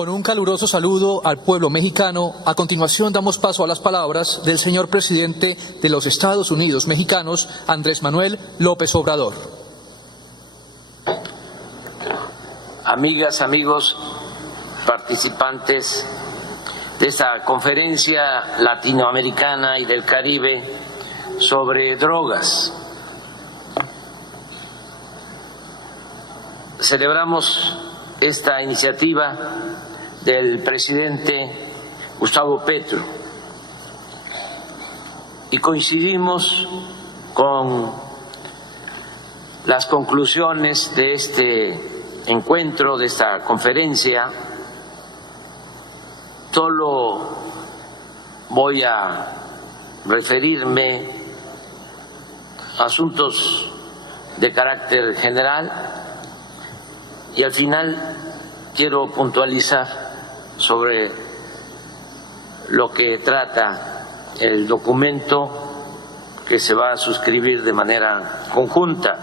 Con un caluroso saludo al pueblo mexicano, a continuación damos paso a las palabras del señor presidente de los Estados Unidos mexicanos, Andrés Manuel López Obrador. Amigas, amigos, participantes de esta conferencia latinoamericana y del Caribe sobre drogas. Celebramos esta iniciativa del presidente Gustavo Petro y coincidimos con las conclusiones de este encuentro, de esta conferencia. Solo voy a referirme a asuntos de carácter general y al final quiero puntualizar sobre lo que trata el documento que se va a suscribir de manera conjunta.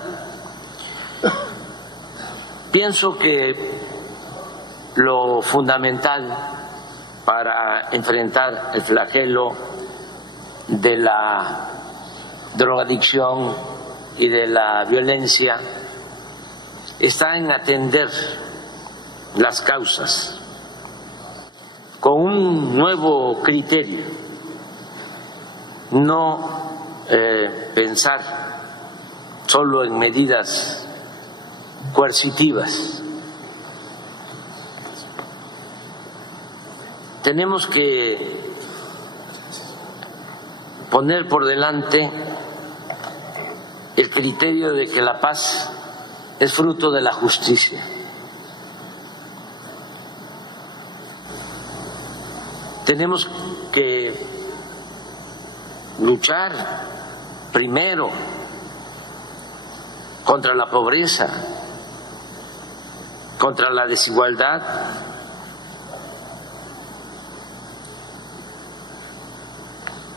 Pienso que lo fundamental para enfrentar el flagelo de la drogadicción y de la violencia está en atender las causas con un nuevo criterio, no pensar solo en medidas coercitivas. Tenemos que poner por delante el criterio de que la paz es fruto de la justicia. Tenemos que luchar primero contra la pobreza, contra la desigualdad,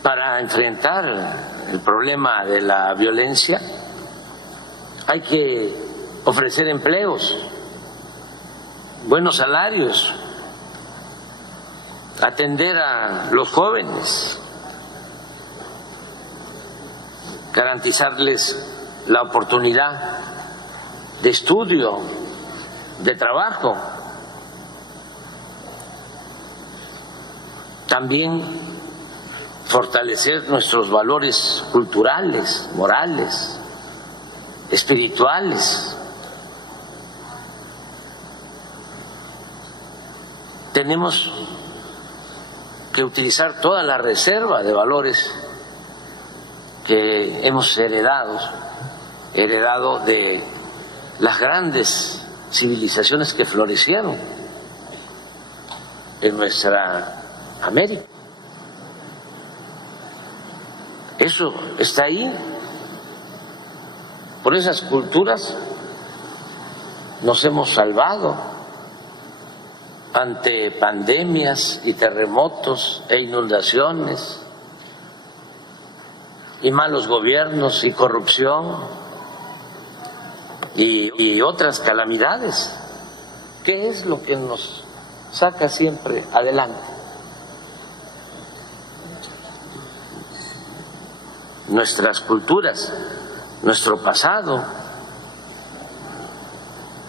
para enfrentar el problema de la violencia. Hay que ofrecer empleos, buenos salarios, atender a los jóvenes, garantizarles la oportunidad de estudio, de trabajo. También fortalecer nuestros valores culturales, morales, espirituales. Tenemos que utilizar toda la reserva de valores que hemos heredado de las grandes civilizaciones que florecieron en nuestra América. Eso está ahí. Por esas culturas nos hemos salvado ante pandemias y terremotos e inundaciones y malos gobiernos y corrupción y otras calamidades. ¿Qué es lo que nos saca siempre adelante? Nuestras culturas, nuestro pasado,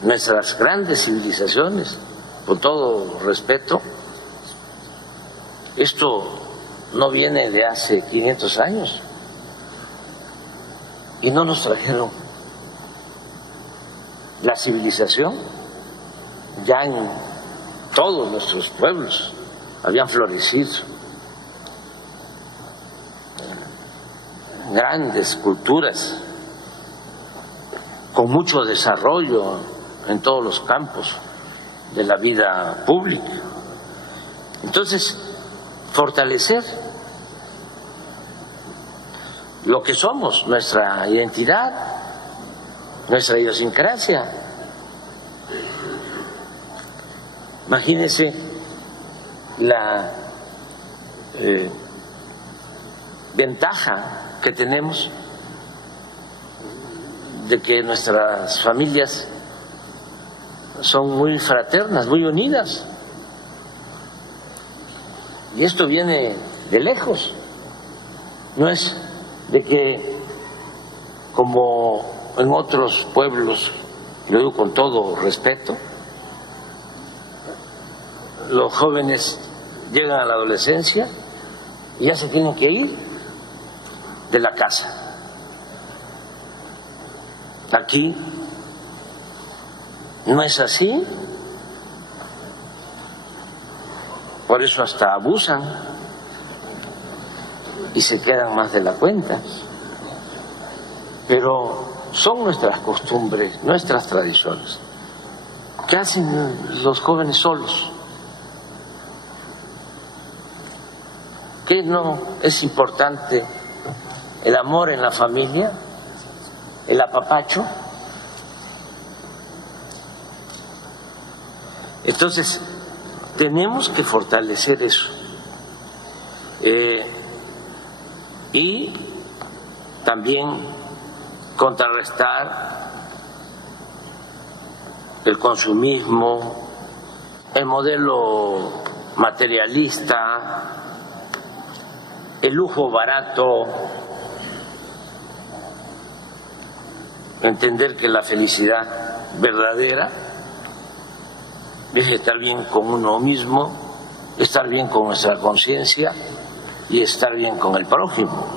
nuestras grandes civilizaciones. Con todo respeto, esto no viene de hace 500 años y no nos trajeron la civilización. Ya en todos nuestros pueblos habían florecido grandes culturas con mucho desarrollo en todos los campos de la vida pública. Entonces, fortalecer lo que somos, nuestra identidad, nuestra idiosincrasia. Imagínense la ventaja que tenemos de que nuestras familias son muy fraternas, muy unidas. Y esto viene de lejos. No es de que, como en otros pueblos, lo digo con todo respeto, los jóvenes llegan a la adolescencia y ya se tienen que ir de la casa. Aquí no es así. Por eso hasta abusan y se quedan más de la cuenta. Pero son nuestras costumbres, nuestras tradiciones. ¿Qué hacen los jóvenes solos? ¿Qué no es importante? El amor en la familia, el apapacho. Entonces, tenemos que fortalecer eso. Y también contrarrestar el consumismo, el modelo materialista, el lujo barato, entender que la felicidad verdadera es estar bien con uno mismo, estar bien con nuestra conciencia y estar bien con el prójimo.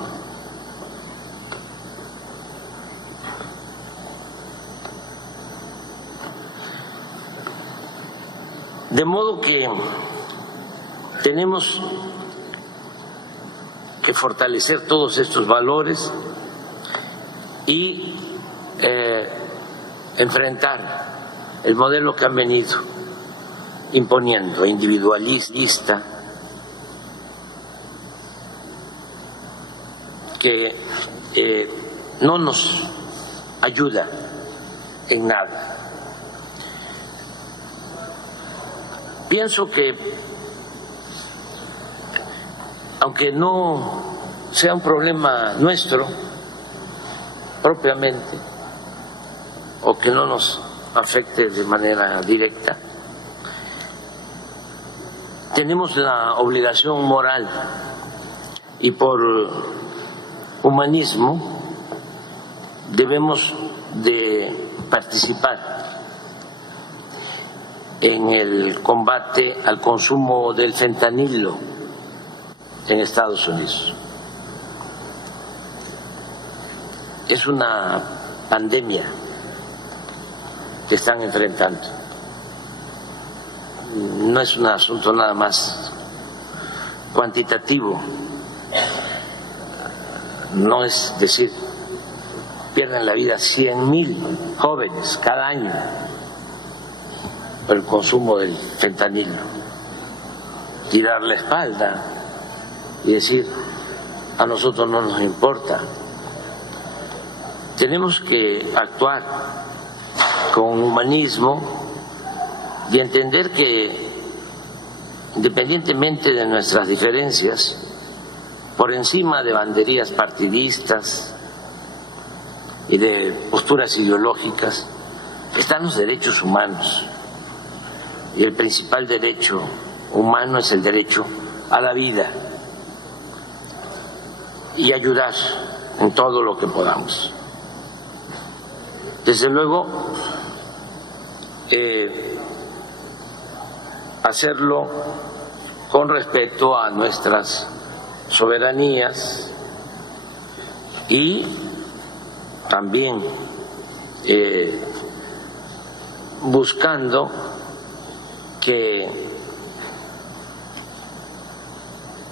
De modo que tenemos que fortalecer todos estos valores y enfrentar el modelo que han venido imponiendo, individualista, que no nos ayuda en nada. Pienso que, aunque no sea un problema nuestro propiamente, o que no nos afecte de manera directa, tenemos la obligación moral y por humanismo debemos de participar en el combate al consumo del fentanilo en Estados Unidos. Es una pandemia que están enfrentando. No es un asunto nada más cuantitativo. No es decir, pierden la vida 100,000 jóvenes cada año por el consumo del fentanilo, y dar la espalda y decir, a nosotros no nos importa. Tenemos que actuar con humanismo y entender que, independientemente de nuestras diferencias, por encima de banderías partidistas y de posturas ideológicas, están los derechos humanos. Y el principal derecho humano es el derecho a la vida y ayudar en todo lo que podamos. Desde luego, hacerlo con respeto a nuestras soberanías y también buscando que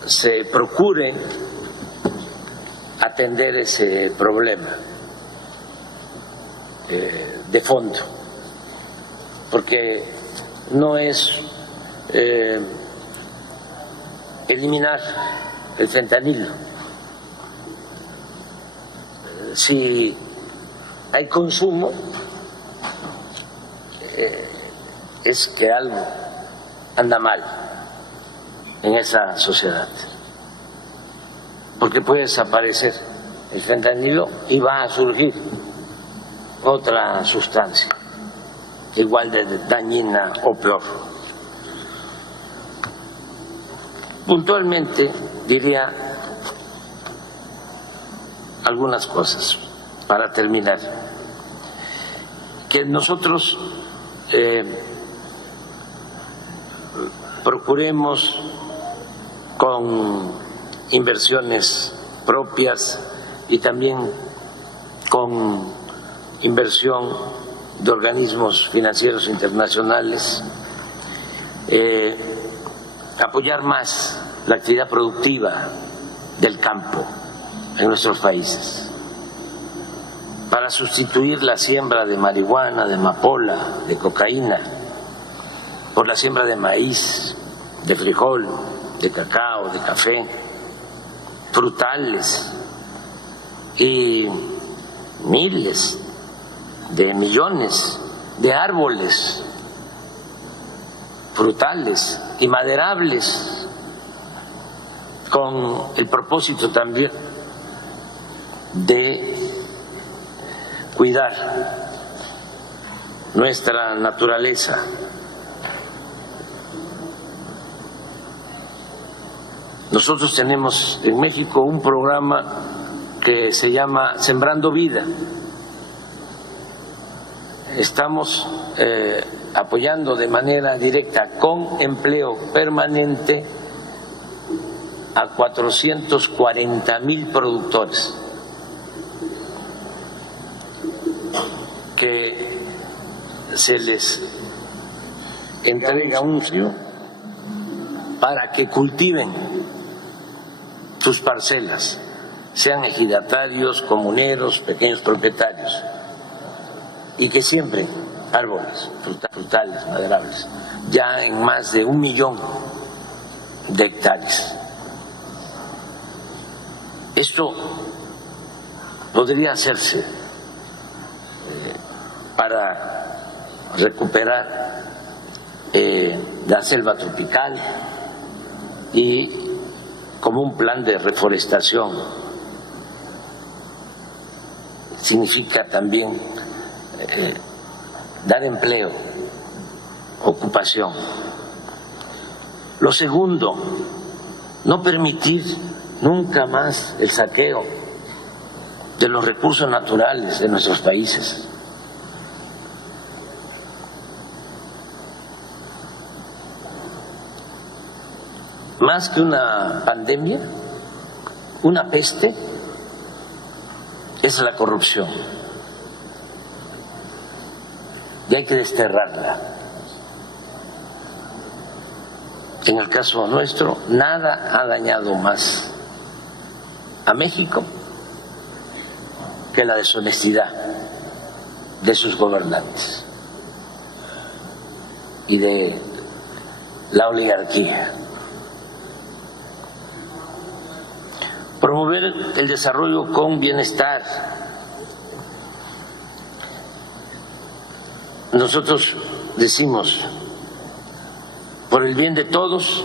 se procure atender ese problema de fondo, porque no es eliminar el fentanilo. Si hay consumo, es que algo anda mal en esa sociedad, porque puede desaparecer el fentanilo y va a surgir otra sustancia igual de dañina o peor. Puntualmente diría algunas cosas para terminar. Que nosotros procuremos con inversiones propias y también con inversión de organismos financieros internacionales, apoyar más la actividad productiva del campo en nuestros países, para sustituir la siembra de marihuana, de amapola, de cocaína, por la siembra de maíz, de frijol, de cacao, de café, frutales y miles de millones de árboles frutales y maderables, con el propósito también de cuidar nuestra naturaleza. Nosotros tenemos en México un programa que se llama Sembrando Vida. Estamos apoyando de manera directa con empleo permanente a 440,000 productores que se les entrega un río para que cultiven sus parcelas, sean ejidatarios, comuneros, pequeños propietarios, y que siembren árboles frutales, maderables, ya en más de 1 millón de hectáreas. Esto podría hacerse para recuperar la selva tropical y como un plan de reforestación. Significa también dar empleo, ocupación. Lo segundo, no permitir nunca más el saqueo de los recursos naturales de nuestros países. Más que una pandemia, una peste, es la corrupción. Y hay que desterrarla. En el caso nuestro, nada ha dañado más a México que la deshonestidad de sus gobernantes y de la oligarquía. Promover el desarrollo con bienestar. Nosotros decimos, por el bien de todos,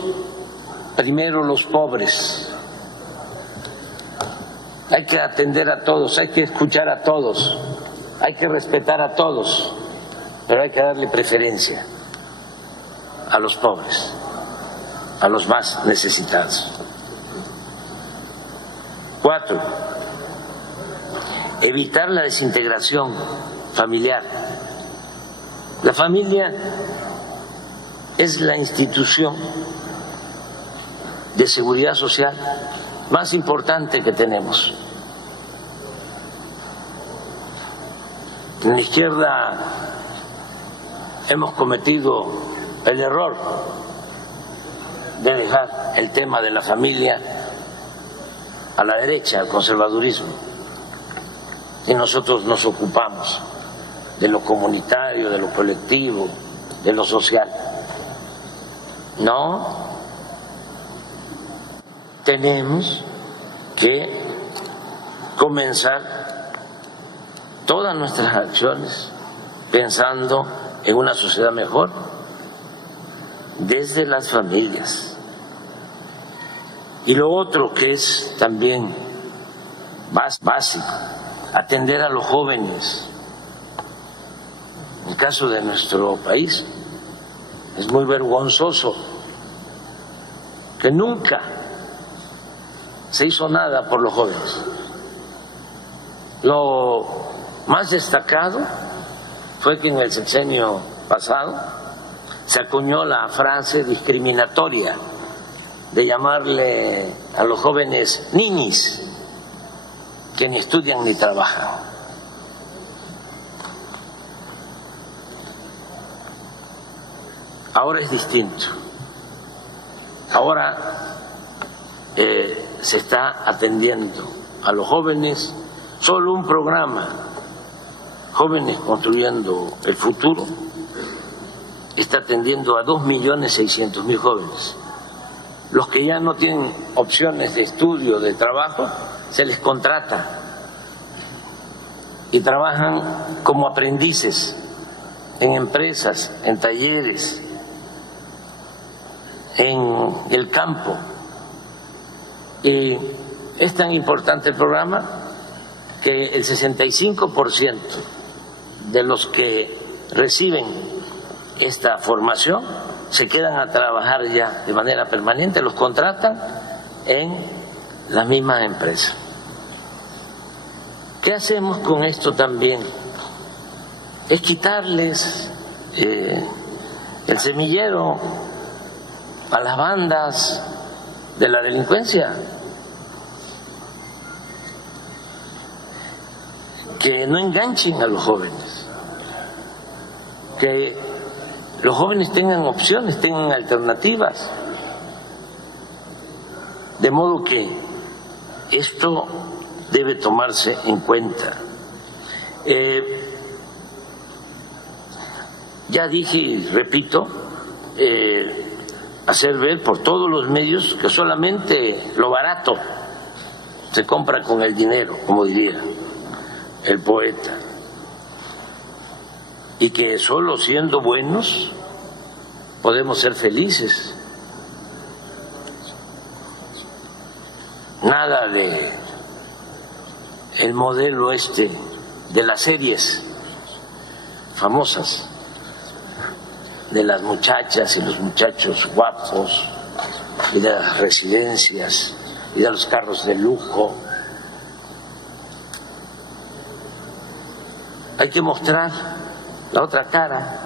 primero los pobres. Hay que atender a todos, hay que escuchar a todos, hay que respetar a todos, pero hay que darle preferencia a los pobres, a los más necesitados. 4, evitar la desintegración familiar. La familia es la institución de seguridad social más importante que tenemos. En la izquierda hemos cometido el error de dejar el tema de la familia a la derecha, al conservadurismo, y nosotros nos ocupamos de lo comunitario, de lo colectivo, de lo social. No, tenemos que comenzar todas nuestras acciones pensando en una sociedad mejor desde las familias. Y lo otro que es también más básico, atender a los jóvenes. En el caso de nuestro país es muy vergonzoso que nunca se hizo nada por los jóvenes. Lo más destacado fue que en el sexenio pasado se acuñó la frase discriminatoria de llamarle a los jóvenes niñis, que ni estudian ni trabajan. Ahora es distinto. Ahora se está atendiendo a los jóvenes. Solo un programa, Jóvenes Construyendo el Futuro, está atendiendo a 2.600.000 jóvenes. Los que ya no tienen opciones de estudio, de trabajo, se les contrata y trabajan como aprendices en empresas, en talleres, en el campo. Y es tan importante el programa que el 65% de los que reciben esta formación se quedan a trabajar ya de manera permanente, los contratan en las mismas empresas. ¿Qué hacemos con esto también? Es quitarles el semillero a las bandas de la delincuencia, que no enganchen a los jóvenes, que los jóvenes tengan opciones, tengan alternativas, de modo que esto debe tomarse en cuenta. Ya dije y repito, hacer ver por todos los medios que solamente lo barato se compra con el dinero, como diría el poeta, y que solo siendo buenos podemos ser felices. Nada de el modelo de las series famosas, de las muchachas y los muchachos guapos, y de las residencias, y de los carros de lujo. Hay que mostrar la otra cara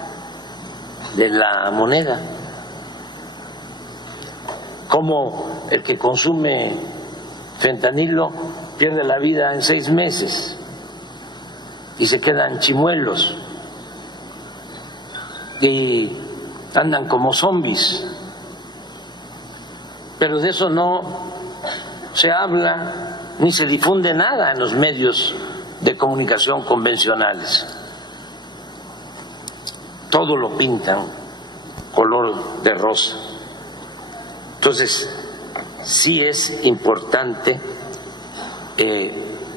de la moneda, como el que consume fentanilo pierde la vida en 6 meses y se quedan chimuelos y andan como zombies, pero de eso no se habla ni se difunde nada en los medios de comunicación convencionales. Todo lo pintan color de rosa. Entonces, sí es importante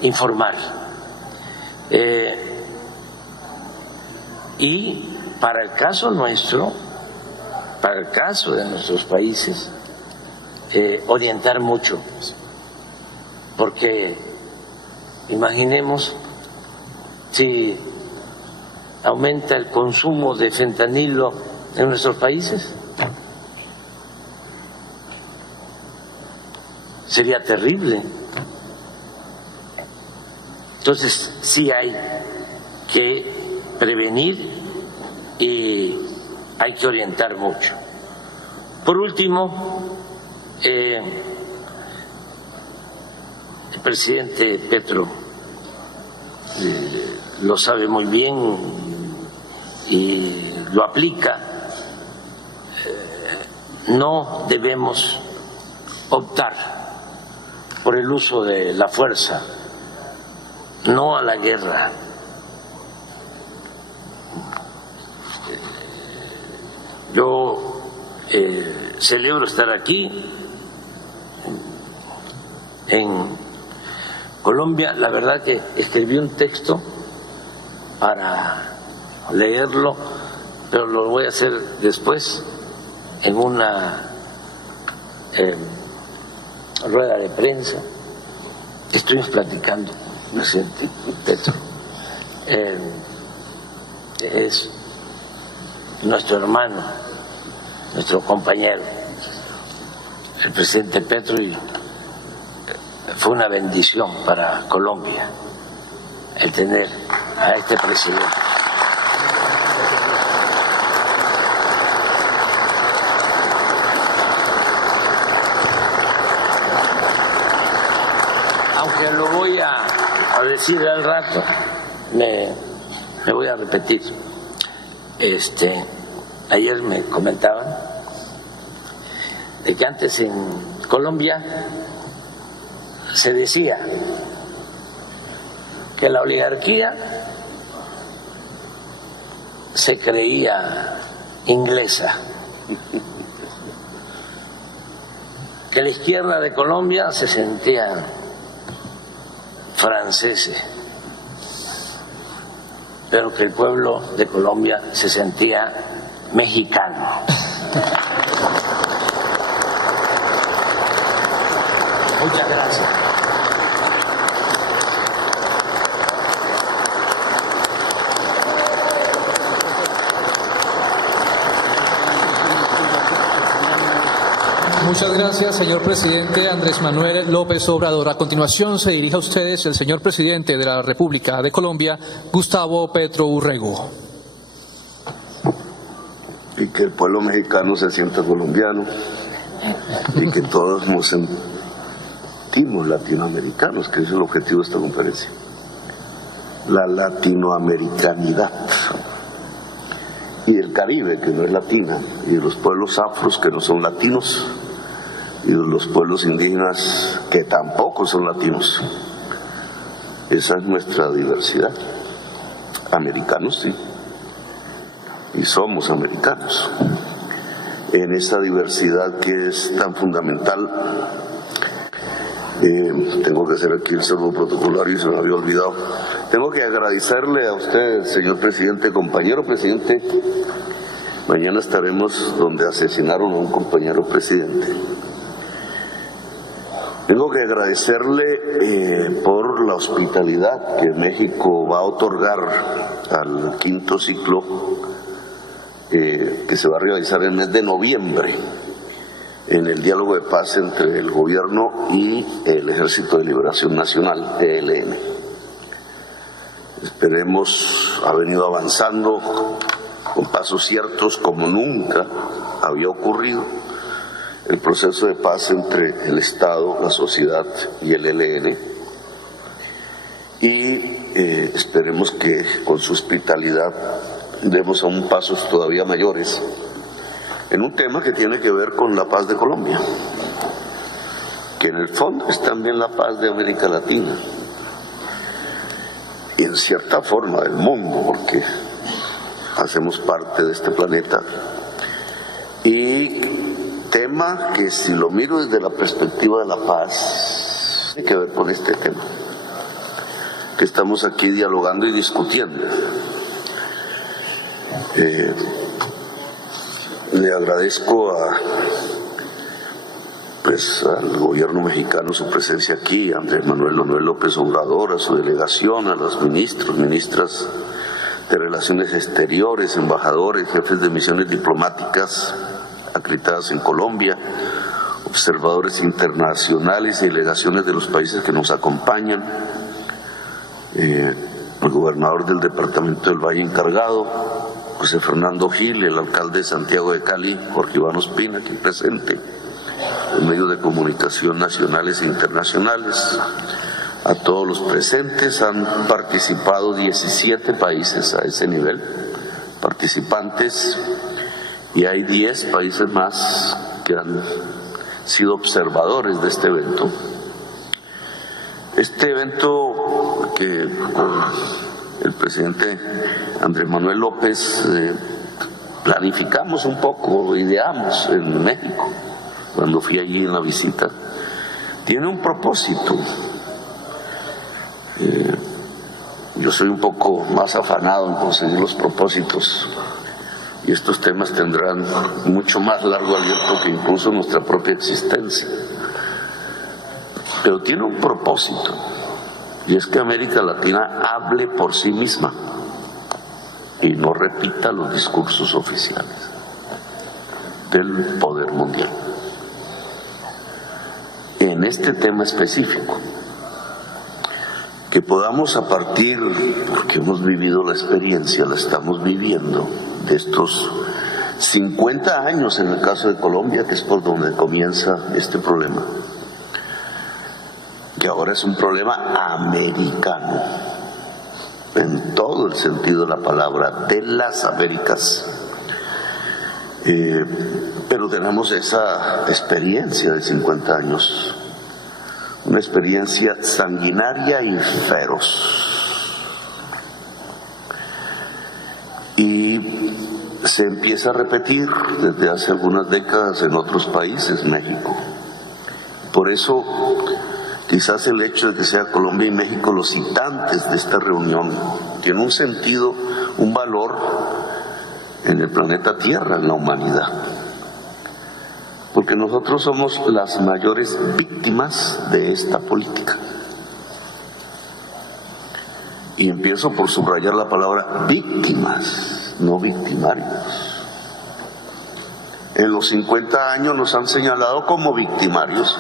informar. Y para el caso nuestro, para el caso de nuestros países, orientar mucho, porque imaginemos si aumenta el consumo de fentanilo en nuestros países, sería terrible. Entonces sí hay que prevenir y hay que orientar mucho. Por último, el presidente Petro lo sabe muy bien y lo aplica. No debemos optar por el uso de la fuerza, no a la guerra. Yo celebro estar aquí en Colombia. La verdad que escribí un texto para leerlo, pero lo voy a hacer después en una rueda de prensa. Estuvimos platicando, presidente Petro. Es nuestro hermano, nuestro compañero. el presidente Petro y fue una bendición para Colombia el tener a este presidente. Aunque lo voy a decir al rato, me voy a repetir. Ayer me comentaban de que antes en Colombia se decía que la oligarquía se creía inglesa, que la izquierda de Colombia se sentía franceses, pero que el pueblo de Colombia se sentía mexicano. Muchas gracias. Muchas gracias, señor presidente Andrés Manuel López Obrador. A continuación se dirige a ustedes el señor presidente de la República de Colombia, Gustavo Petro Urrego. Y que el pueblo mexicano se sienta colombiano y que todos nos sentimos latinoamericanos, que es el objetivo de esta conferencia. La latinoamericanidad. Y el Caribe, que no es latina, y los pueblos afros, que no son latinos, y los pueblos indígenas, que tampoco son latinos. Esa es nuestra diversidad. Americanos, sí. Y somos americanos. En esa diversidad que es tan fundamental, tengo que hacer aquí el saludo protocolario y se me había olvidado. Tengo que agradecerle a usted, señor presidente, compañero presidente. Mañana estaremos donde asesinaron a un compañero presidente. Tengo que agradecerle por la hospitalidad que México va a otorgar al quinto ciclo que se va a realizar en el mes de noviembre en el diálogo de paz entre el gobierno y el Ejército de Liberación Nacional, ELN. Esperemos, ha venido avanzando con pasos ciertos como nunca había ocurrido el proceso de paz entre el Estado, la sociedad y el ELN. Y esperemos que con su hospitalidad demos aún pasos todavía mayores en un tema que tiene que ver con la paz de Colombia, que en el fondo es también la paz de América Latina y en cierta forma del mundo, porque hacemos parte de este planeta. Y tema que, si lo miro desde la perspectiva de la paz, tiene que ver con este tema que estamos aquí dialogando y discutiendo. Le agradezco al gobierno mexicano su presencia aquí, a Andrés Manuel López Obrador, a su delegación, a los ministros, ministras de Relaciones Exteriores, embajadores, jefes de misiones diplomáticas acreditadas en Colombia, observadores internacionales y delegaciones de los países que nos acompañan, el gobernador del departamento del Valle encargado, José Fernando Gil, el alcalde de Santiago de Cali, Jorge Iván Ospina, aquí presente, los medios de comunicación nacionales e internacionales, a todos los presentes. Han participado 17 países a ese nivel, participantes, y hay 10 países más que han sido observadores de este evento. Este evento que el presidente Andrés Manuel López planificamos un poco, ideamos en México, cuando fui allí en la visita, tiene un propósito. Yo soy un poco más afanado en conseguir los propósitos, y estos temas tendrán mucho más largo aliento que incluso nuestra propia existencia. Pero tiene un propósito, y es que América Latina hable por sí misma y no repita los discursos oficiales del poder mundial. en este tema específico. Que podamos a partir, porque hemos vivido la experiencia, la estamos viviendo, de estos 50 años en el caso de Colombia, que es por donde comienza este problema, que ahora es un problema americano, en todo el sentido de la palabra, de las Américas. Pero tenemos esa experiencia de 50 años, una experiencia sanguinaria y feroz. Y se empieza a repetir desde hace algunas décadas en otros países, México. Por eso, quizás el hecho de que sea Colombia y México los citantes de esta reunión tiene un sentido, un valor en el planeta Tierra, en la humanidad. Porque nosotros somos las mayores víctimas de esta política. Y empiezo por subrayar la palabra víctimas, no victimarios. En los 50 años nos han señalado como victimarios.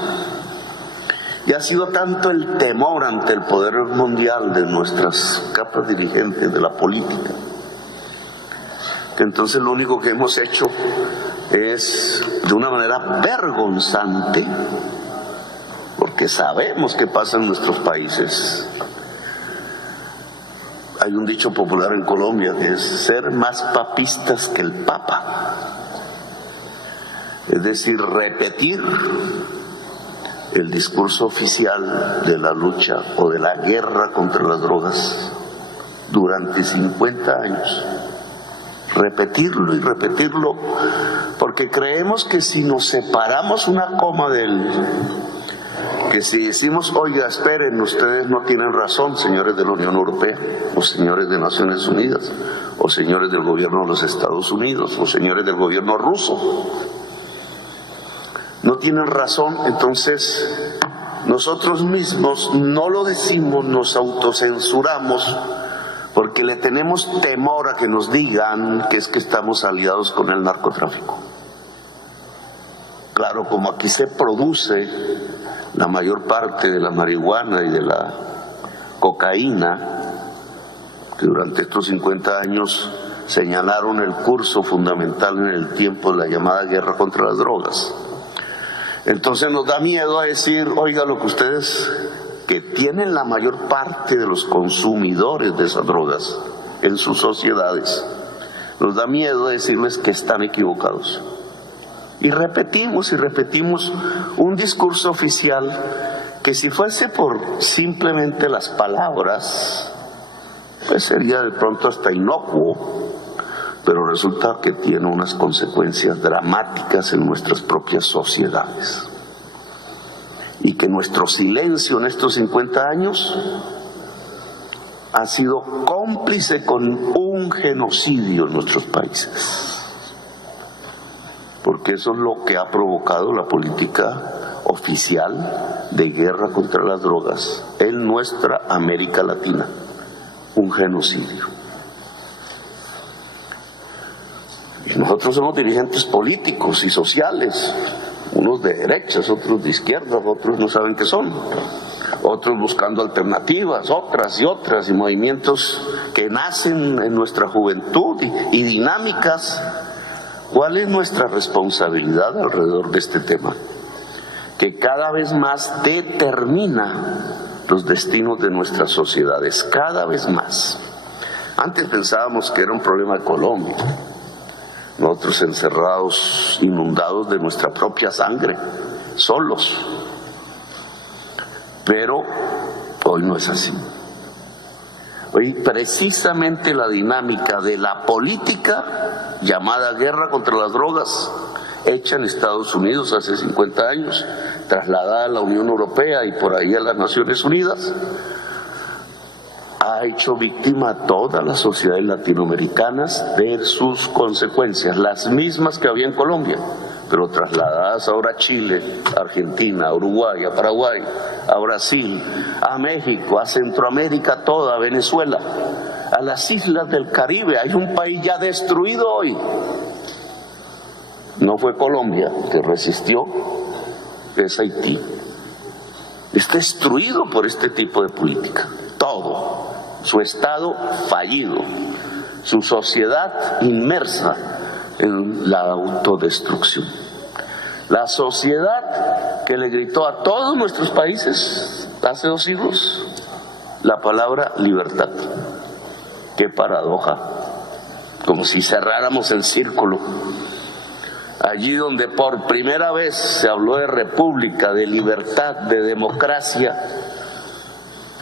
Y ha sido tanto el temor ante el poder mundial de nuestras capas dirigentes de la política, que entonces lo único que hemos hecho es, de una manera vergonzante, porque sabemos qué pasa en nuestros países. Hay un dicho popular en Colombia que es ser más papistas que el Papa. Es decir, repetir el discurso oficial de la lucha o de la guerra contra las drogas durante 50 años. Repetirlo y repetirlo, porque creemos que si nos separamos una coma de él, que si decimos, oiga, esperen, ustedes no tienen razón, señores de la Unión Europea, o señores de Naciones Unidas, o señores del gobierno de los Estados Unidos, o señores del gobierno ruso, no tienen razón, entonces nosotros mismos no lo decimos, nos autocensuramos, porque le tenemos temor a que nos digan que es que estamos aliados con el narcotráfico. Claro, como aquí se produce la mayor parte de la marihuana y de la cocaína, que durante estos 50 años señalaron el curso fundamental en el tiempo de la llamada guerra contra las drogas. Entonces nos da miedo a decir, oiga, lo que ustedes, que tienen la mayor parte de los consumidores de esas drogas en sus sociedades, nos da miedo decirles que están equivocados. Y repetimos un discurso oficial que si fuese por simplemente las palabras, pues sería de pronto hasta inocuo, pero resulta que tiene unas consecuencias dramáticas en nuestras propias sociedades. Y que nuestro silencio en estos 50 años ha sido cómplice con un genocidio en nuestros países. Porque eso es lo que ha provocado la política oficial de guerra contra las drogas en nuestra América Latina. Un genocidio. Y nosotros somos dirigentes políticos y sociales, unos de derechas, otros de izquierdas, otros no saben qué son, otros buscando alternativas, otras y movimientos que nacen en nuestra juventud y dinámicas. ¿Cuál es nuestra responsabilidad alrededor de este tema? Que cada vez más determina los destinos de nuestras sociedades, cada vez más. Antes pensábamos que era un problema de Colombia, nosotros encerrados, inundados de nuestra propia sangre, solos. Pero hoy no es así. Hoy precisamente la dinámica de la política llamada guerra contra las drogas, hecha en Estados Unidos hace 50 años, trasladada a la Unión Europea y por ahí a las Naciones Unidas, ha hecho víctima a todas las sociedades latinoamericanas de sus consecuencias, las mismas que había en Colombia, pero trasladadas ahora a Chile, a Argentina, a Uruguay, a Paraguay, a Brasil, a México, a Centroamérica toda, a Venezuela, a las islas del Caribe. Hay un país ya destruido hoy. No fue Colombia que resistió, es Haití. está destruido por este tipo de política. Todo, su Estado fallido, su sociedad inmersa en la autodestrucción. La sociedad que le gritó a todos nuestros países hace 2 siglos la palabra libertad. Qué paradoja, como si cerráramos el círculo. Allí donde por primera vez se habló de república, de libertad, de democracia,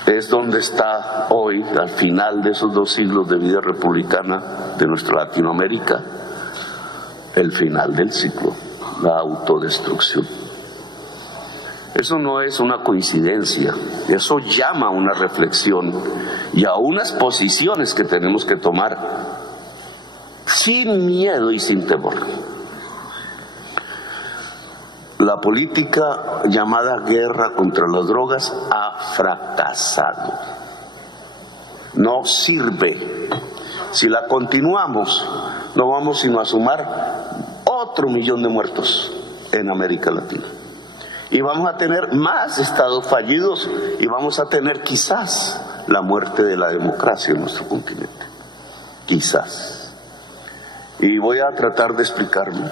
es donde está hoy, al final de esos 2 siglos de vida republicana de nuestra Latinoamérica, el final del ciclo, la autodestrucción. Eso no es una coincidencia, eso llama a una reflexión y a unas posiciones que tenemos que tomar sin miedo y sin temor. La política llamada guerra contra las drogas ha fracasado. No sirve. Si la continuamos, no vamos sino a sumar otro 1.000.000 de muertos en América Latina. Y vamos a tener más estados fallidos y vamos a tener quizás la muerte de la democracia en nuestro continente. Quizás. Y voy a tratar de explicarme.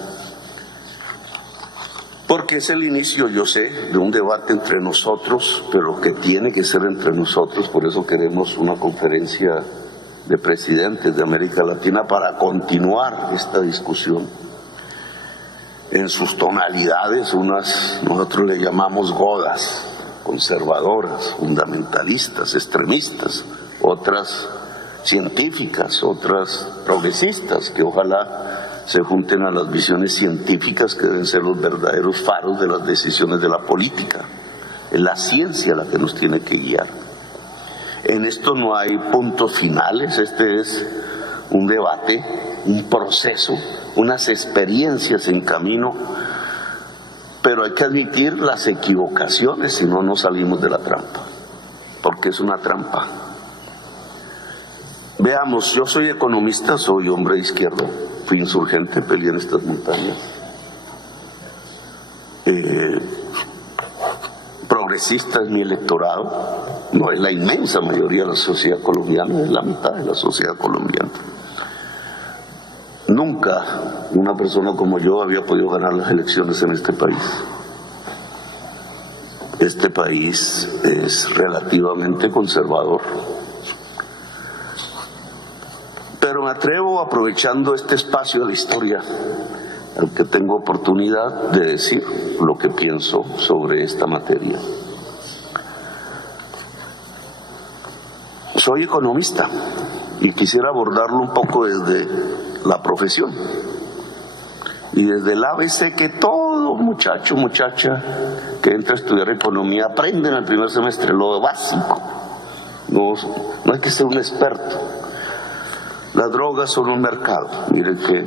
Porque es el inicio, yo sé, de un debate entre nosotros, pero que tiene que ser entre nosotros, por eso queremos una conferencia de presidentes de América Latina para continuar esta discusión en sus tonalidades, unas nosotros le llamamos godas, conservadoras, fundamentalistas, extremistas, otras científicas, otras progresistas, que ojalá se junten a las visiones científicas que deben ser los verdaderos faros de las decisiones de la política. Es la ciencia la que nos tiene que guiar. En esto no hay puntos finales, este es un debate, un proceso, unas experiencias en camino, pero hay que admitir las equivocaciones, si no, no salimos de la trampa, porque es una trampa. Veamos, yo soy economista, soy hombre de izquierda, fui insurgente, peleé en estas montañas. Progresista es mi electorado, no es la inmensa mayoría de la sociedad colombiana, es la mitad de la sociedad colombiana. Nunca una persona como yo había podido ganar las elecciones en este país. Este país es relativamente conservador. Pero me atrevo, aprovechando este espacio de la historia, al que tengo oportunidad de decir lo que pienso sobre esta materia. Soy economista y quisiera abordarlo un poco desde la profesión y desde el ABC que todo muchacho, muchacha que entra a estudiar economía aprende en el primer semestre, lo básico. No hay que ser un experto. Las drogas son un mercado, miren qué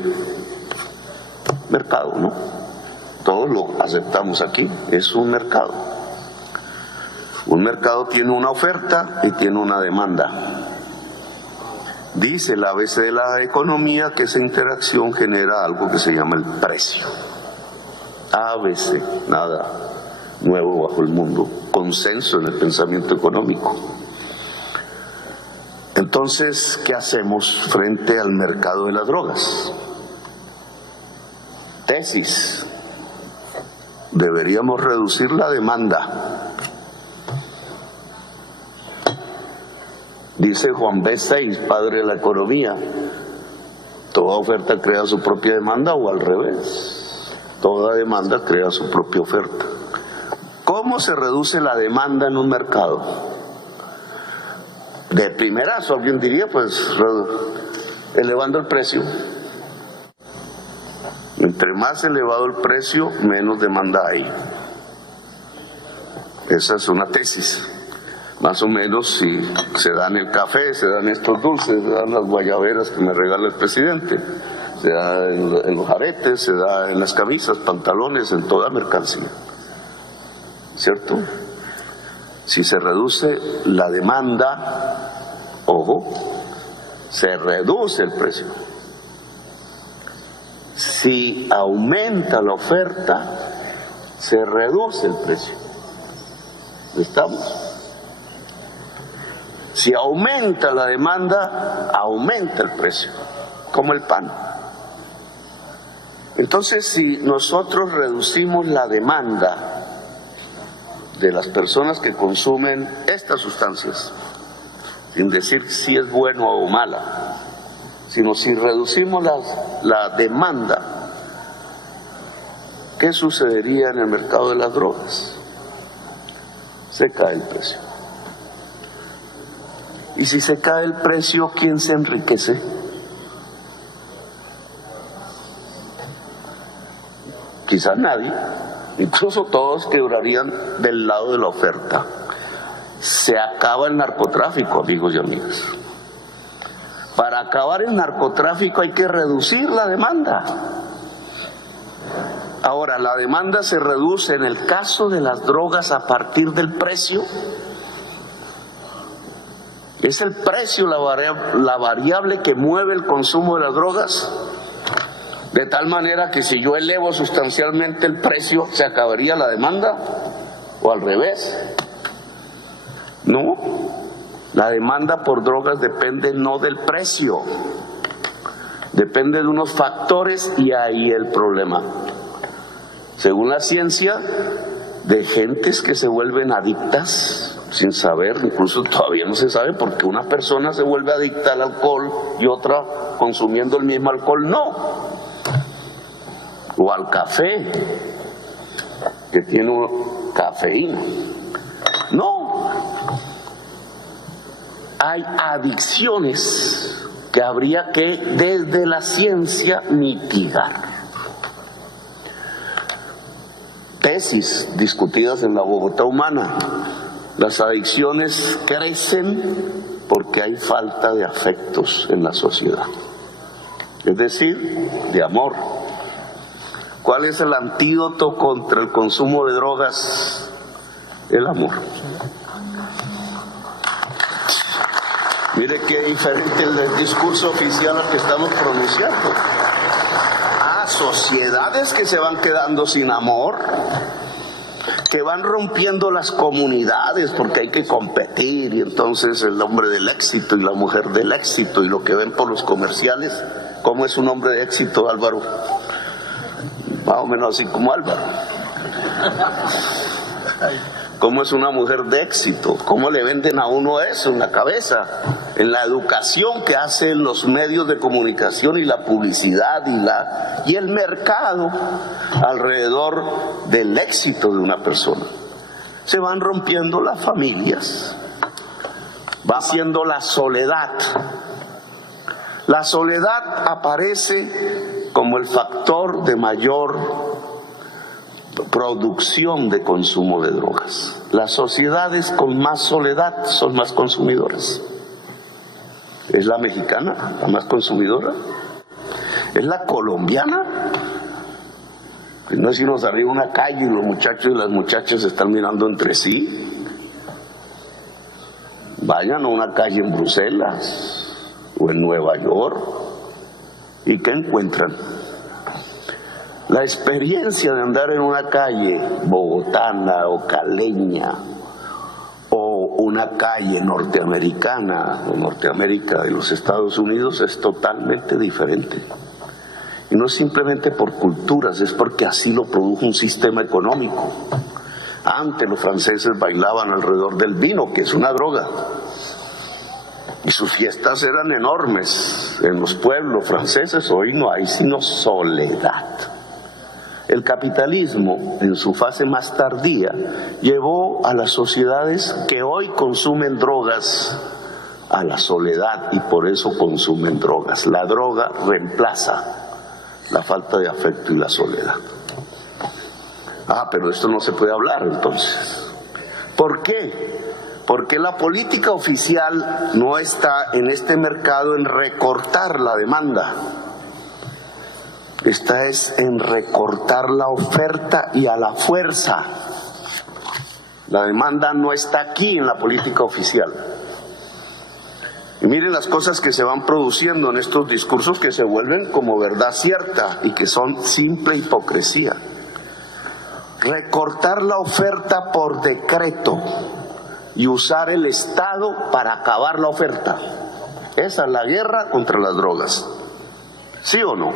mercado, ¿no? Todos lo aceptamos aquí, es un mercado. Un mercado tiene una oferta y tiene una demanda. Dice el ABC de la economía que esa interacción genera algo que se llama el precio. ABC, nada nuevo bajo el mundo, consenso en el pensamiento económico. Entonces, ¿qué hacemos frente al mercado de las drogas? Tesis: deberíamos reducir la demanda. Dice Juan B. Seix, padre de la economía, toda oferta crea su propia demanda, o al revés, toda demanda crea su propia oferta. ¿Cómo se reduce la demanda en un mercado? De primerazo alguien diría, pues, elevando el precio. Entre más elevado el precio, menos demanda hay. Esa es una tesis. Más o menos, si se dan el café, se dan estos dulces, se dan las guayaberas que me regala el presidente, se da en los aretes, se da en las camisas, pantalones, en toda mercancía. ¿Cierto? Si se reduce la demanda, ojo, se reduce el precio. Si aumenta la oferta, se reduce el precio. ¿Estamos? Si aumenta la demanda, aumenta el precio, como el pan. Entonces, si nosotros reducimos la demanda de las personas que consumen estas sustancias, sin decir si es bueno o mala, sino si reducimos la demanda, ¿qué sucedería en el mercado de las drogas? Se cae el precio. Y si se cae el precio, ¿quién se enriquece? Quizás nadie, incluso todos quebrarían del lado de la oferta. Se acaba el narcotráfico, amigos y amigas. Para acabar el narcotráfico hay que reducir la demanda. Ahora, la demanda se reduce en el caso de las drogas a partir del precio. ¿Es el precio la variable que mueve el consumo de las drogas? De tal manera que si yo elevo sustancialmente el precio, ¿se acabaría la demanda? ¿O al revés? No. La demanda por drogas depende no del precio, depende de unos factores, y ahí el problema. Según la ciencia, de gentes que se vuelven adictas sin saber, incluso todavía no se sabe por qué una persona se vuelve adicta al alcohol y otra consumiendo el mismo alcohol no. O al café, que tiene cafeína. No. Hay adicciones que habría que, desde la ciencia, mitigar. Tesis discutidas en la Bogotá humana. Las adicciones crecen porque hay falta de afectos en la sociedad. Es decir, de amor. ¿Cuál es el antídoto contra el consumo de drogas? El amor. Mire qué diferente el discurso oficial al que estamos pronunciando. Sociedades que se van quedando sin amor, que van rompiendo las comunidades porque hay que competir, y entonces el hombre del éxito y la mujer del éxito, y lo que ven por los comerciales. ¿Cómo es un hombre de éxito, Álvaro? Más o menos así como Álvaro. ¿Cómo es una mujer de éxito? ¿Cómo le venden a uno eso en la cabeza? En la educación que hacen los medios de comunicación y la publicidad y el mercado alrededor del éxito de una persona. Se van rompiendo las familias, va siendo la soledad. La soledad aparece como el factor de mayor producción de consumo de drogas. Las sociedades con más soledad son más consumidoras. ¿Es la mexicana la más consumidora? ¿Es la colombiana? Que no es si nos arriba una calle y los muchachos y las muchachas se están mirando entre sí. Vayan a una calle en Bruselas o en Nueva York, ¿y qué encuentran? La experiencia de andar en una calle bogotana o caleña o una calle norteamericana o Norteamérica de los Estados Unidos es totalmente diferente. Y no es simplemente por culturas, es porque así lo produjo un sistema económico. Antes los franceses bailaban alrededor del vino, que es una droga. Y sus fiestas eran enormes en los pueblos franceses. Hoy no hay sino soledad. El capitalismo, en su fase más tardía, llevó a las sociedades que hoy consumen drogas a la soledad, y por eso consumen drogas. La droga reemplaza la falta de afecto y la soledad. Pero esto no se puede hablar entonces. ¿Por qué? Porque la política oficial no está en este mercado en recortar la demanda. Esta es en recortar la oferta y a la fuerza. La demanda no está aquí en la política oficial. Y miren las cosas que se van produciendo en estos discursos que se vuelven como verdad cierta y que son simple hipocresía. recortar la oferta por decreto y usar el Estado para acabar la oferta. Esa es la guerra contra las drogas. ¿Sí o no?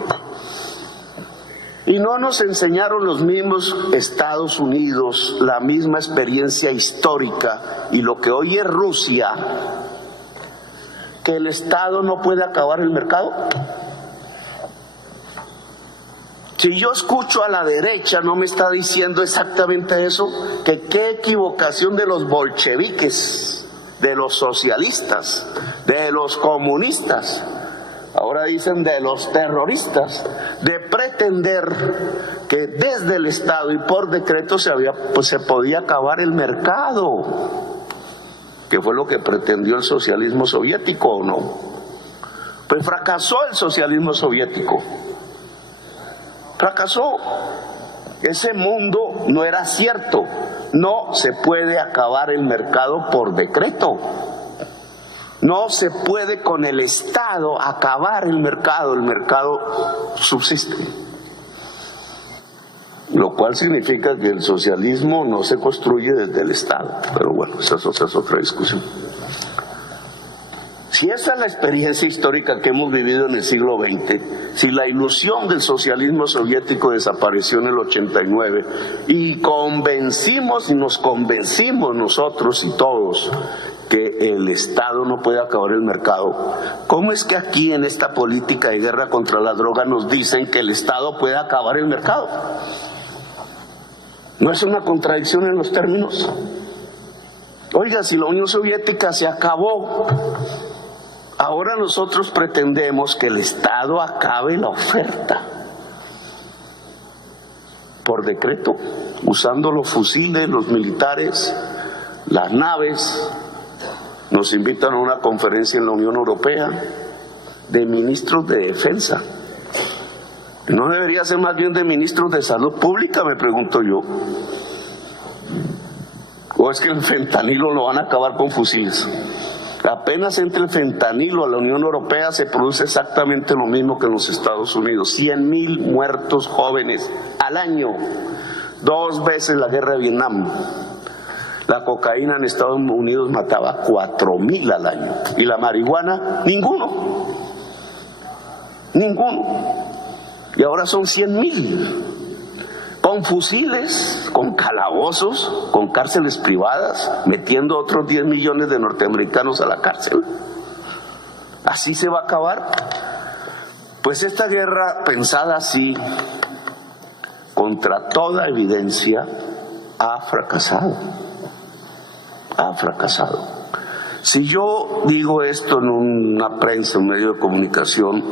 Y no nos enseñaron los mismos Estados Unidos, la misma experiencia histórica y lo que hoy es Rusia, que el Estado no puede acabar el mercado. Si yo escucho a la derecha, no me está diciendo exactamente eso, que qué equivocación de los bolcheviques, de los socialistas, de los comunistas, ahora dicen de los terroristas, de pretender que desde el Estado y por decreto se podía acabar el mercado, que fue lo que pretendió el socialismo soviético, ¿o no? Pues fracasó el socialismo soviético. Fracasó. Ese mundo no era cierto. No se puede acabar el mercado por decreto. No se puede con el Estado acabar el mercado subsiste. Lo cual significa que el socialismo no se construye desde el Estado. Pero bueno, esa es otra discusión. Si esa es la experiencia histórica que hemos vivido en el siglo XX, si la ilusión del socialismo soviético desapareció en el 89 y nos convencimos nosotros y todos que el Estado no puede acabar el mercado, ¿cómo es que aquí en esta política de guerra contra la droga nos dicen que el Estado puede acabar el mercado? ¿No es una contradicción en los términos? Oiga, si la Unión Soviética se acabó, ahora nosotros pretendemos que el Estado acabe la oferta por decreto, usando los fusiles, los militares, las naves. Nos invitan a una conferencia en la Unión Europea de ministros de defensa. ¿No debería ser más bien de ministros de salud pública, me pregunto yo? ¿O es que el fentanilo lo van a acabar con fusiles? Apenas entre el fentanilo a la Unión Europea se produce exactamente lo mismo que en los Estados Unidos. 100,000 muertos jóvenes al año, 2 veces la guerra de Vietnam. La cocaína en Estados Unidos mataba 4,000 al año. Y la marihuana, ninguno. Y ahora son 100,000. Con fusiles, con calabozos, con cárceles privadas, metiendo otros 10 millones de norteamericanos a la cárcel. ¿Así se va a acabar? Pues esta guerra pensada así, contra toda evidencia, ha fracasado. Ha fracasado. Si yo digo esto en una prensa, un medio de comunicación,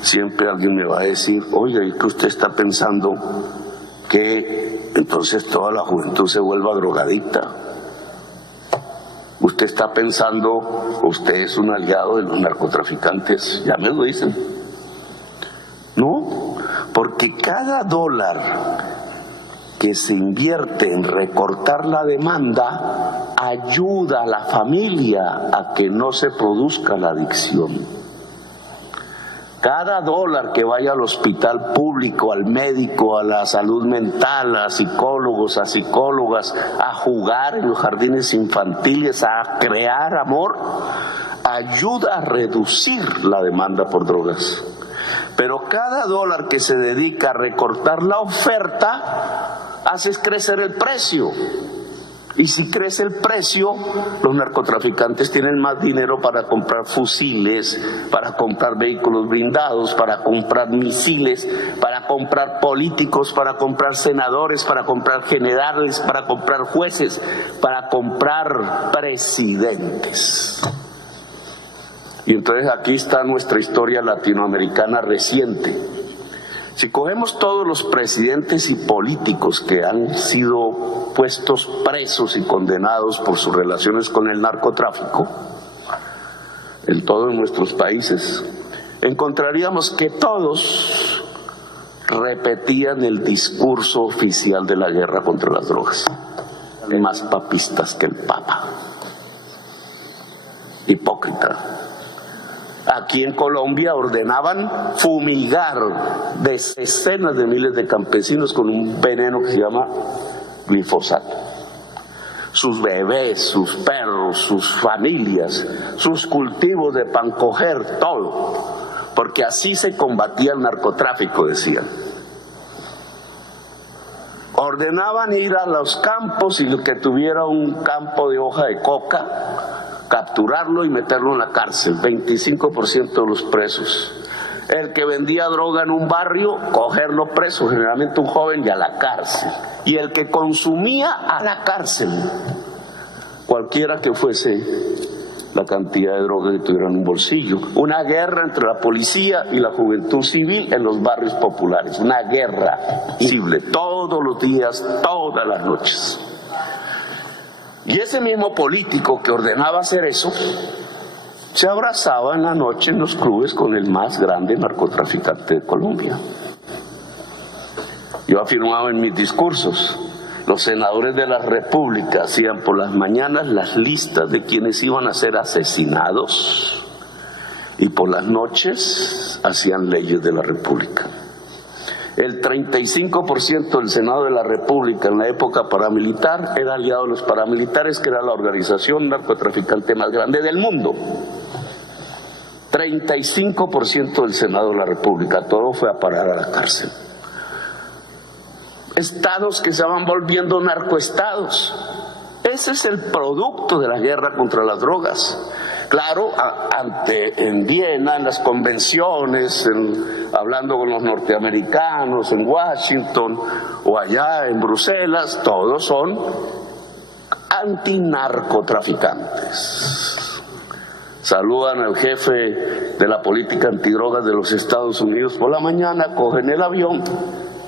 siempre alguien me va a decir, oiga, ¿y qué usted está pensando? Que entonces toda la juventud se vuelva drogadicta. Usted está pensando, usted es un aliado de los narcotraficantes, ya me lo dicen. No, porque cada dólar que se invierte en recortar la demanda ayuda a la familia a que no se produzca la adicción. Cada dólar que vaya al hospital público, al médico, a la salud mental, a psicólogos, a psicólogas, a jugar en los jardines infantiles, a crear amor, ayuda a reducir la demanda por drogas. Pero cada dólar que se dedica a recortar la oferta, hace crecer el precio. Y si crece el precio, los narcotraficantes tienen más dinero para comprar fusiles, para comprar vehículos blindados, para comprar misiles, para comprar políticos, para comprar senadores, para comprar generales, para comprar jueces, para comprar presidentes. Y entonces aquí está nuestra historia latinoamericana reciente. Si cogemos todos los presidentes y políticos que han sido puestos presos y condenados por sus relaciones con el narcotráfico, en todos nuestros países, encontraríamos que todos repetían el discurso oficial de la guerra contra las drogas. Más papistas que el Papa. Hipócrita. Aquí en Colombia ordenaban fumigar decenas de miles de campesinos con un veneno que se llama glifosato. Sus bebés, sus perros, sus familias, sus cultivos de pancoger, todo. Porque así se combatía el narcotráfico, decían. Ordenaban ir a los campos y el que tuviera un campo de hoja de coca, capturarlo y meterlo en la cárcel, 25% de los presos. El que vendía droga en un barrio, cogerlo preso, generalmente un joven, y a la cárcel. Y el que consumía, a la cárcel. Cualquiera que fuese la cantidad de droga que tuviera en un bolsillo. Una guerra entre la policía y la juventud civil en los barrios populares. Una guerra visible, todos los días, todas las noches. Y ese mismo político que ordenaba hacer eso, se abrazaba en la noche en los clubes con el más grande narcotraficante de Colombia. Yo afirmaba en mis discursos, los senadores de la República hacían por las mañanas las listas de quienes iban a ser asesinados y por las noches hacían leyes de la República. El 35% del Senado de la República en la época paramilitar era aliado de los paramilitares, que era la organización narcotraficante más grande del mundo. 35% del Senado de la República, todo fue a parar a la cárcel. Estados que se van volviendo narcoestados. Ese es el producto de la guerra contra las drogas. Claro, en Viena, en las convenciones, hablando con los norteamericanos, en Washington o allá en Bruselas, todos son antinarcotraficantes. Saludan al jefe de la política antidrogas de los Estados Unidos por la mañana, cogen el avión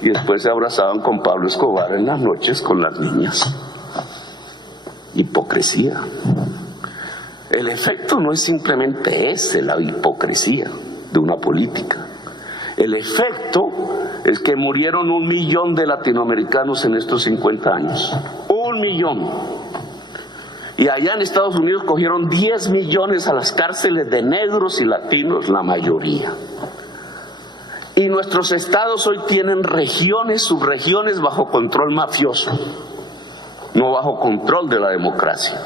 y después se abrazaban con Pablo Escobar en las noches con las niñas. Hipocresía. El efecto no es simplemente ese, la hipocresía de una política. El efecto es que murieron 1 millón de latinoamericanos en estos 50 años. 1 millón. Y allá en Estados Unidos cogieron 10 millones a las cárceles de negros y latinos, la mayoría. Y nuestros estados hoy tienen regiones, subregiones bajo control mafioso, no bajo control de la democracia.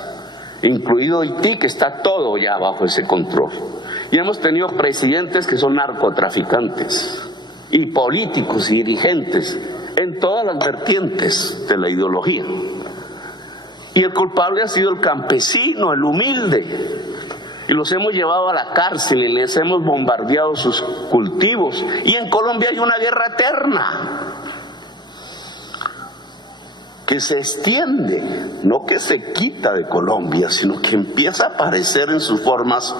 Incluido Haití, que está todo ya bajo ese control. Y hemos tenido presidentes que son narcotraficantes, y políticos y dirigentes, en todas las vertientes de la ideología. Y el culpable ha sido el campesino, el humilde. Y los hemos llevado a la cárcel y les hemos bombardeado sus cultivos. Y en Colombia hay una guerra eterna que se extiende, no que se quita de Colombia, sino que empieza a aparecer en sus formas,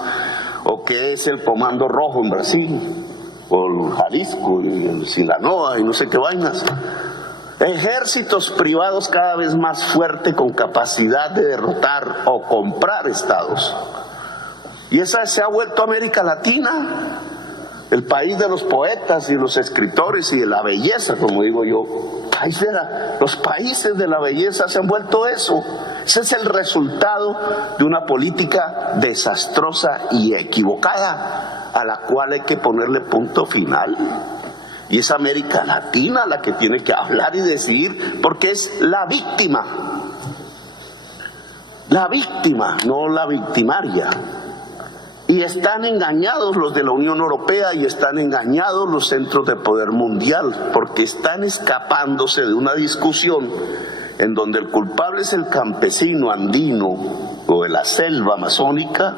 o que es el Comando Rojo en Brasil, o el Jalisco, y el Sinaloa, y no sé qué vainas. Ejércitos privados cada vez más fuertes con capacidad de derrotar o comprar estados. Y esa se ha vuelto América Latina, el país de los poetas y los escritores y de la belleza, como digo yo. Los países de la belleza se han vuelto eso. Ese es el resultado de una política desastrosa y equivocada, a la cual hay que ponerle punto final. Y es América Latina la que tiene que hablar y decidir, porque es la víctima. La víctima, no la victimaria. Y están engañados los de la Unión Europea y están engañados los centros de poder mundial, porque están escapándose de una discusión en donde el culpable es el campesino andino o de la selva amazónica,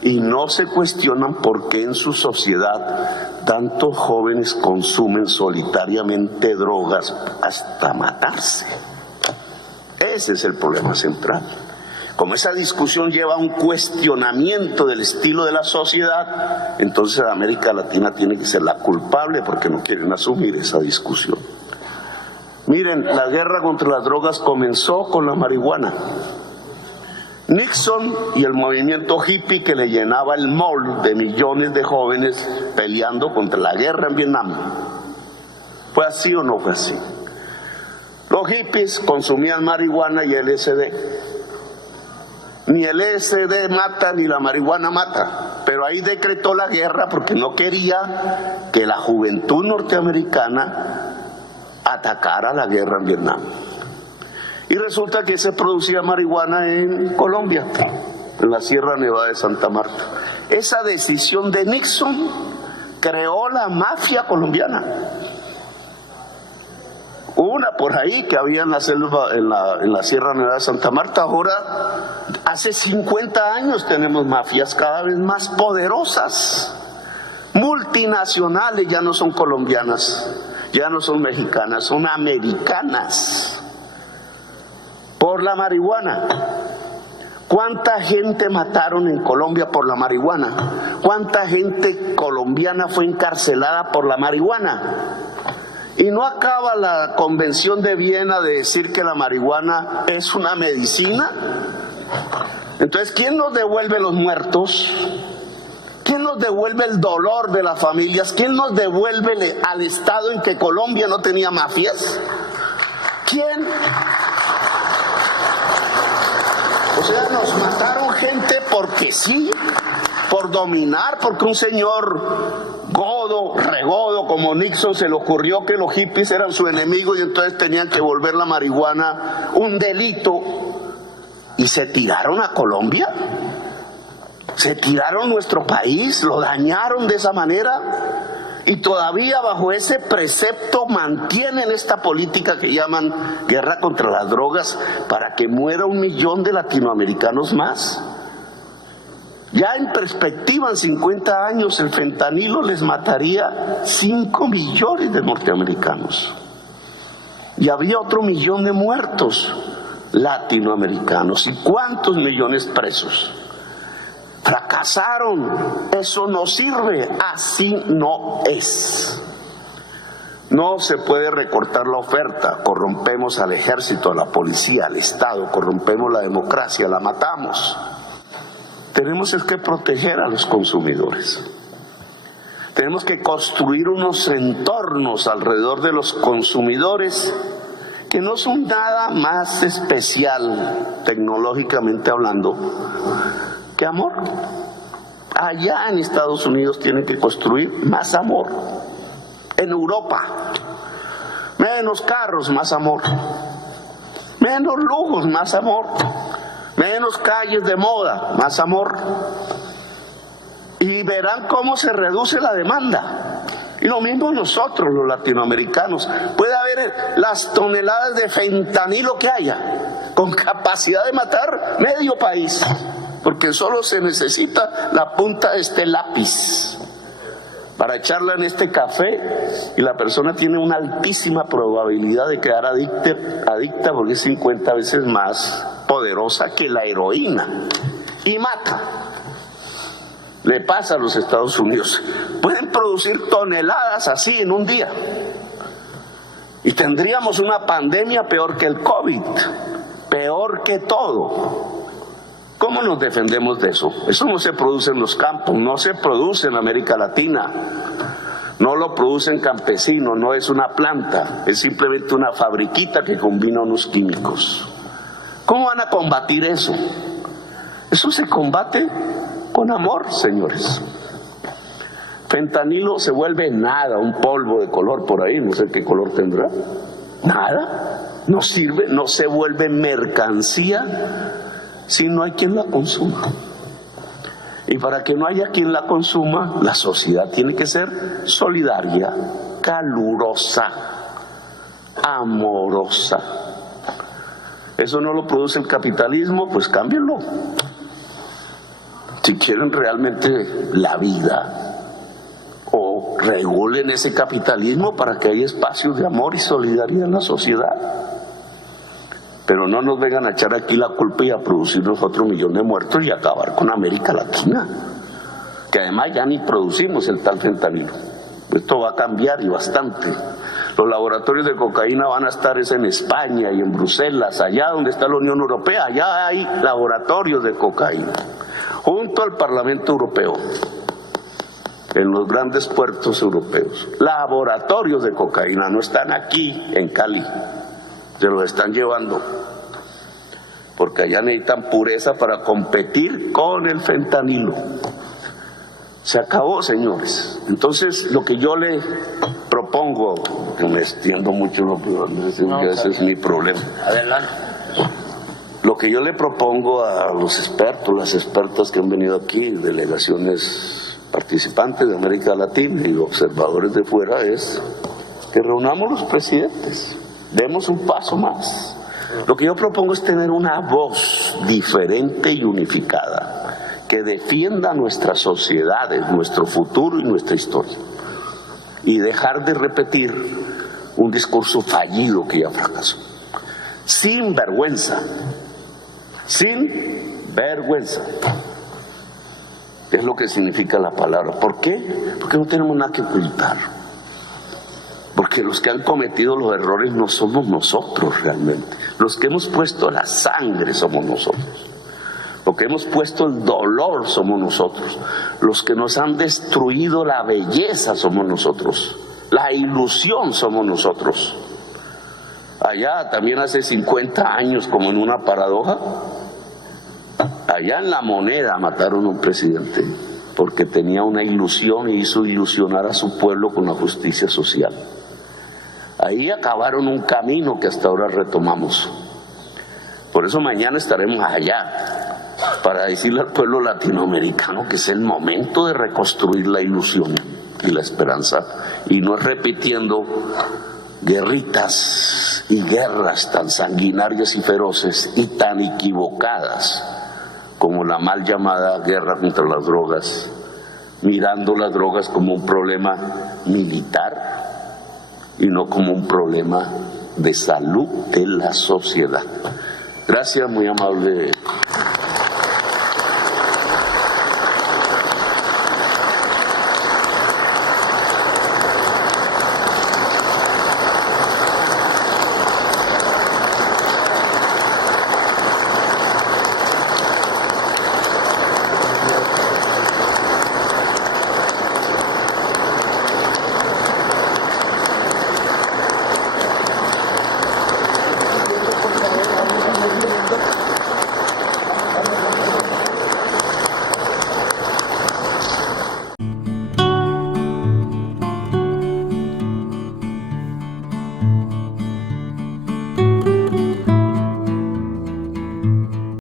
y no se cuestionan por qué en su sociedad tantos jóvenes consumen solitariamente drogas hasta matarse. Ese es el problema central. Como esa discusión lleva a un cuestionamiento del estilo de la sociedad, entonces América Latina tiene que ser la culpable porque no quieren asumir esa discusión. Miren, la guerra contra las drogas comenzó con la marihuana. Nixon y el movimiento hippie que le llenaba el mall de millones de jóvenes peleando contra la guerra en Vietnam. ¿Fue así o no fue así? Los hippies consumían marihuana y LSD. Ni el LSD mata ni la marihuana mata, pero pero ahí decretó la guerra porque no quería que la juventud norteamericana atacara la guerra en Vietnam. Y resulta que se producía marihuana en Colombia, en la Sierra Nevada de Santa Marta. Esa decisión de Nixon creó la mafia colombiana. Una por ahí que había en la selva, en la Sierra Nevada de Santa Marta. Ahora, hace 50 años tenemos mafias cada vez más poderosas, multinacionales, ya no son colombianas, ya no son mexicanas, son americanas, por la marihuana. ¿Cuánta gente mataron en Colombia por la marihuana? ¿Cuánta gente colombiana fue encarcelada por la marihuana? Y no acaba la Convención de Viena de decir que la marihuana es una medicina. Entonces, ¿quién nos devuelve los muertos? ¿Quién nos devuelve el dolor de las familias? ¿Quién nos devuelve al estado en que Colombia no tenía mafias? ¿Quién? O sea, nos mataron gente porque sí, por dominar, porque un señor regodo como Nixon se le ocurrió que los hippies eran su enemigo y entonces tenían que volver la marihuana un delito, y se tiraron a Colombia, se tiraron nuestro país, lo dañaron de esa manera, y todavía bajo ese precepto mantienen esta política que llaman guerra contra las drogas para que muera 1 millón de latinoamericanos más. Ya en perspectiva, en 50 años, el fentanilo les mataría 5 millones de norteamericanos. Y había otro 1 millón de muertos latinoamericanos. ¿Y cuántos millones presos? Fracasaron. Eso no sirve. Así no es. No se puede recortar la oferta. Corrompemos al ejército, a la policía, al Estado. Corrompemos la democracia, la matamos. Tenemos que proteger a los consumidores. Tenemos que construir unos entornos alrededor de los consumidores que no son nada más especial, tecnológicamente hablando, que amor. Allá en Estados Unidos tienen que construir más amor. En Europa, menos carros, más amor. Menos lujos, más amor. Menos calles de moda, más amor. Y verán cómo se reduce la demanda. Y lo mismo nosotros, los latinoamericanos. Puede haber las toneladas de fentanilo que haya, con capacidad de matar medio país, porque solo se necesita la punta de este lápiz para echarla en este café, y la persona tiene una altísima probabilidad de quedar adicta porque es 50 veces más poderosa que la heroína y mata. Le pasa a los Estados Unidos. Pueden producir toneladas así en un día y tendríamos una pandemia peor que el COVID, peor que todo. ¿Cómo nos defendemos de eso? Eso no se produce en los campos, no se produce en América Latina, no lo producen campesinos, no es una planta, es simplemente una fabriquita que combina unos químicos. ¿Cómo van a combatir eso? Eso se combate con amor, señores. Fentanilo se vuelve nada, un polvo de color por ahí, no sé qué color tendrá. Nada, no sirve, no se vuelve mercancía si no hay quien la consuma. Y para que no haya quien la consuma, la sociedad tiene que ser solidaria, calurosa, amorosa. Eso no lo produce el capitalismo, pues cámbienlo. Si quieren realmente la vida, o regulen ese capitalismo para que haya espacios de amor y solidaridad en la sociedad. Pero no nos vengan a echar aquí la culpa y a producirnos otro 1 millón de muertos y acabar con América Latina, que además ya ni producimos el tal fentanilo. Esto va a cambiar y bastante. Los laboratorios de cocaína van a estar en España y en Bruselas, allá donde está la Unión Europea, allá hay laboratorios de cocaína, junto al Parlamento Europeo, en los grandes puertos europeos. Laboratorios de cocaína, no están aquí en Cali. Se los están llevando, porque allá necesitan pureza para competir con el fentanilo. Se acabó, señores. Entonces, lo que yo le propongo, que me extiendo mucho, ese es mi problema. Adelante. Lo que yo le propongo a los expertos, las expertas que han venido aquí, delegaciones participantes de América Latina y observadores de fuera, es que reunamos los presidentes, demos un paso más. Lo que yo propongo es tener una voz diferente y unificada, que defienda nuestras sociedades, nuestro futuro y nuestra historia, y dejar de repetir un discurso fallido que ya fracasó. Sin vergüenza, sin vergüenza. ¿Qué es lo que significa la palabra? ¿Por qué? Porque no tenemos nada que ocultar. Porque los que han cometido los errores no somos nosotros realmente. Los que hemos puesto la sangre somos nosotros. Los que hemos puesto el dolor somos nosotros. Los que nos han destruido la belleza somos nosotros. La ilusión somos nosotros. Allá también hace 50 años, como en una paradoja, allá en La Moneda mataron a un presidente porque tenía una ilusión y hizo ilusionar a su pueblo con la justicia social. Ahí acabaron un camino que hasta ahora retomamos. Por eso mañana estaremos allá, para decirle al pueblo latinoamericano que es el momento de reconstruir la ilusión y la esperanza, y no es repitiendo guerritas y guerras tan sanguinarias y feroces y tan equivocadas como la mal llamada guerra contra las drogas, mirando las drogas como un problema militar y no como un problema de salud de la sociedad. Gracias, muy amable